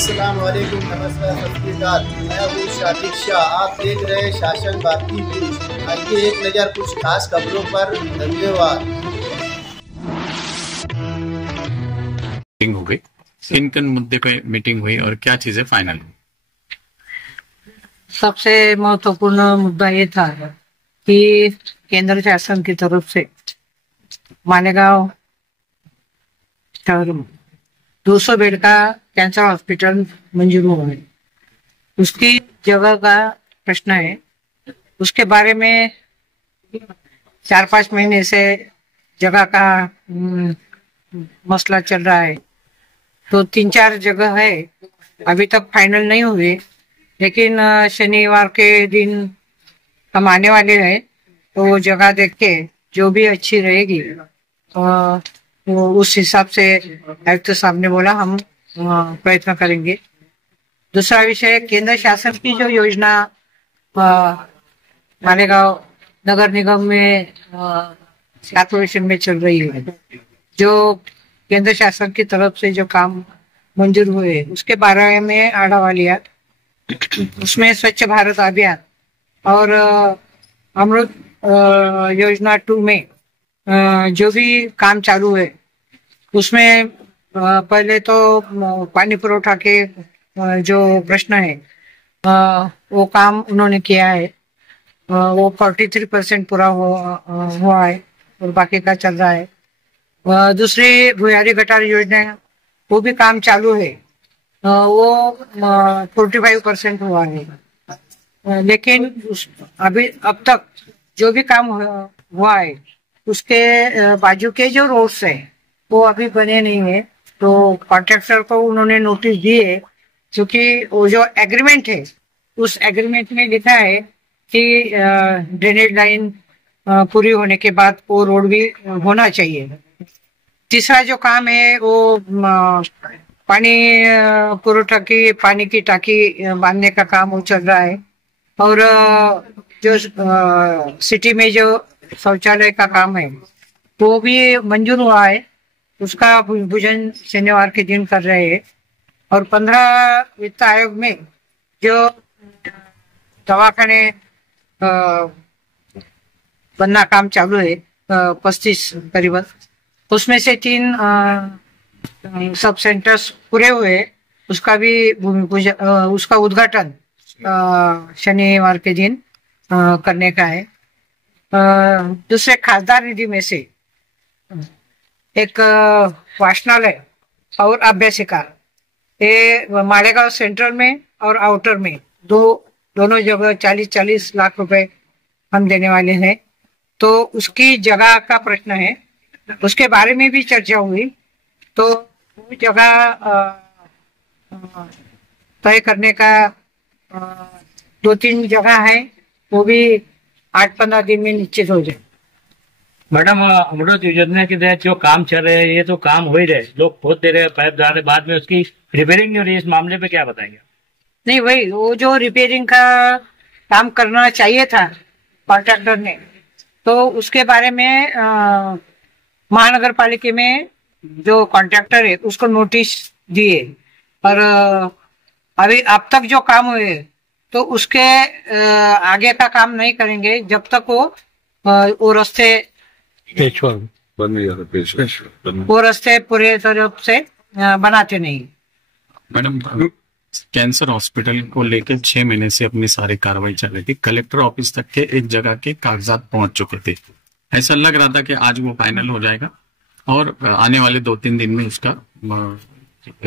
अस्सलाम वालेकुम, नमस्कार, सत श्री अकाल। मैं हूँ शाकिर शाह। आप देख रहे हैं शासन भारती न्यूज। आइए एक नज़र कुछ खास खबरों पर। धन्यवाद। मीटिंग हो गई, किन किन मुद्दे पे मीटिंग हुई और क्या चीजें फाइनल हुई? सबसे महत्वपूर्ण मुद्दा ये था कि केंद्र शासन की तरफ से मालेगांव शहर में 200 बेड का कैंसर हॉस्पिटल मंजूर हुआ है। उसकी जगह का प्रश्न है। उसके बारे में 4-5 महीने से जगह का मसला चल रहा है। तो 3-4 जगह है, अभी तक फाइनल नहीं हुए, लेकिन शनिवार के दिन हम आने वाले हैं। तो वो जगह देख के जो भी अच्छी रहेगी वो उस हिसाब से आयुक्त साहब ने बोला हम प्रयत्न करेंगे। दूसरा विषय, केंद्र शासन की जो योजना मालेगांव नगर निगम में कॉर्पोरेशन में चल रही है, जो केंद्र शासन की तरफ से जो काम मंजूर हुए उसके बारे में आढावा लिया। उसमें स्वच्छ भारत अभियान और अमृत योजना 2 में जो भी काम चालू है उसमें पहले तो पानी पुरोठा के जो प्रश्न है वो काम उन्होंने किया है। वो 43% पूरा हुआ है और बाकी का चल रहा है। दूसरी भुयारी गटार योजना, वो भी काम चालू है। वो 45% हुआ है। लेकिन अभी अब तक जो भी काम हुआ है उसके बाजू के जो रोड्स है वो अभी बने नहीं है। तो कॉन्ट्रैक्टर को उन्होंने नोटिस दिए, क्योंकि वो जो एग्रीमेंट है उस एग्रीमेंट में लिखा है कि ड्रेनेज लाइन पूरी होने के बाद वो रोड भी होना चाहिए। तीसरा जो काम है वो पानी पुरोठा की पानी की टाकी बांधने का काम वो चल रहा है। और जो सिटी में जो शौचालय का काम है वो भी मंजूर हुआ है। उसका भूजन शनिवार के दिन कर रहे हैं। और 15 वित्त आयोग में जो दवाखाने बनना काम चालू है 35 करीबन, उसमें से 3 सब सेंटर्स पूरे हुए। उसका भी भूमि पूजन उसका उद्घाटन शनिवार के दिन करने का है। दूसरे खासदार निधि में से एक वाचनालय और अभ्यासिका, ये मालेगांव सेंट्रल में और आउटर में दोनों जगह 40-40 लाख रुपए हम देने वाले हैं। तो उसकी जगह का प्रश्न है, उसके बारे में भी चर्चा हुई। तो वो जगह तय करने का 2-3 जगह है, वो भी 8-15 दिन में निश्चित हो जाए। मैडम, अमृत योजना के तहत जो काम चल रहे हैं ये तो काम हो ही रहे, लोग खोद दे रहे हैं, पाइप डाल रहे, बाद में उसकी रिपेयरिंग नहीं हो रही। इस मामले पे क्या बताएंगे? नहीं, वही वो जो रिपेयरिंग का काम करना चाहिए था कॉन्ट्रैक्टर ने, तो उसके बारे में महानगर पालिका में जो कॉन्ट्रैक्टर है उसको नोटिस दिए। और अभी अब तक जो काम हुए तो उसके आगे का काम नहीं करेंगे जब तक वो रास्ते वो रास्ते पूरे तरफ से बनाते नहीं। मैडम, कैंसर हॉस्पिटल को लेकर 6 महीने से अपनी सारी कार्रवाई चल रही थी। कलेक्टर ऑफिस तक के एक जगह के कागजात पहुंच चुके थे। ऐसा लग रहा था कि आज वो फाइनल हो जाएगा और आने वाले 2-3 दिन में उसका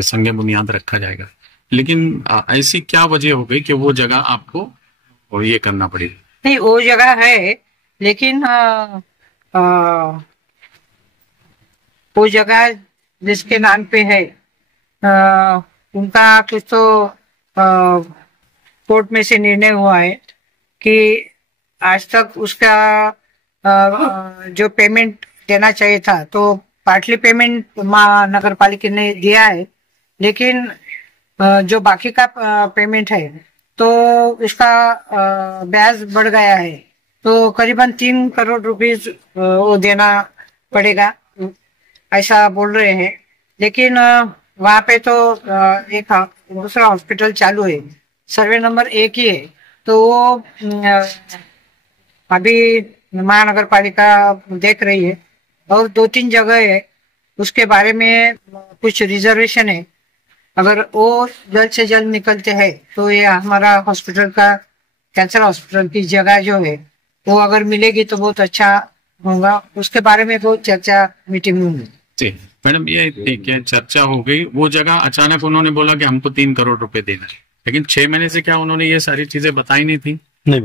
संगे बुनियाद रखा जाएगा। लेकिन ऐसी क्या वजह हो गई कि वो जगह आपको और ये करना पड़ेगा? नहीं, वो जगह है, लेकिन वो जगह जिसके नाम पे है उनका कुछ तो कोर्ट में से निर्णय हुआ है कि आज तक उसका जो पेमेंट देना चाहिए था तो पार्टली पेमेंट नगर पालिका ने दिया है, लेकिन जो बाकी का पेमेंट है तो इसका ब्याज बढ़ गया है। तो करीबन 3 करोड़ रुपीस वो देना पड़ेगा, ऐसा बोल रहे हैं। लेकिन वहाँ पे तो एक दूसरा हॉस्पिटल चालू है, सर्वे नंबर 1 ही है, तो वो अभी महानगर पालिका देख रही है और 2-3 जगह है उसके बारे में कुछ रिजर्वेशन है। अगर वो जल्द से जल्द निकलते हैं तो ये हमारा हॉस्पिटल का, कैंसर हॉस्पिटल की जगह जो है वो अगर मिलेगी तो बहुत अच्छा होगा। उसके बारे में बहुत चर्चा मीटिंग में हुई। जी मैडम, ये ठीक है, चर्चा हो गई। वो जगह अचानक उन्होंने बोला कि हमको 3 करोड़ रुपए देना है, लेकिन 6 महीने से क्या उन्होंने ये सारी चीजें बताई नहीं थी? नहीं,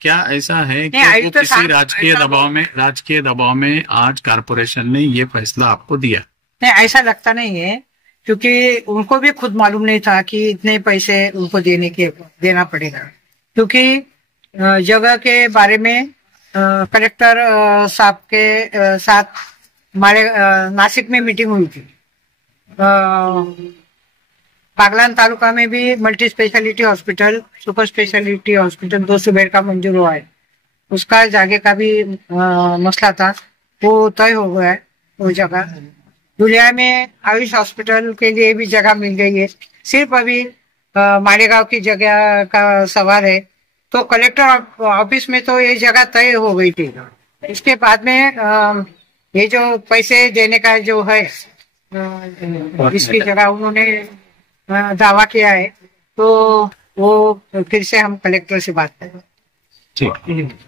क्या ऐसा है कि नहीं, वो तो किसी राजकीय दबाव में आज कारपोरेशन ने ये फैसला आपको दिया? नहीं, ऐसा लगता नहीं है, क्योंकि उनको भी खुद मालूम नहीं था कि इतने पैसे उनको देना पड़ेगा, क्योंकि जगह के बारे में कलेक्टर साहब के साथ हमारे नासिक में मीटिंग हुई थी। बागलान तालुका में भी multi speciality hospital, super speciality hospital 200 bed का मंजूर हुआ है। उसका जागे का भी मसला था, वो तय हो गया है वो जगह। दुलिया में आयुष हॉस्पिटल के लिए भी जगह मिल गई है, सिर्फ अभी मालेगांव की जगह का सवाल है। तो कलेक्टर ऑफिस में तो ये जगह तय हो गई थी। इसके बाद में ये जो पैसे देने का जो है इसकी जगह उन्होंने दावा किया है, तो वो फिर से हम कलेक्टर से बात करें। ठीक।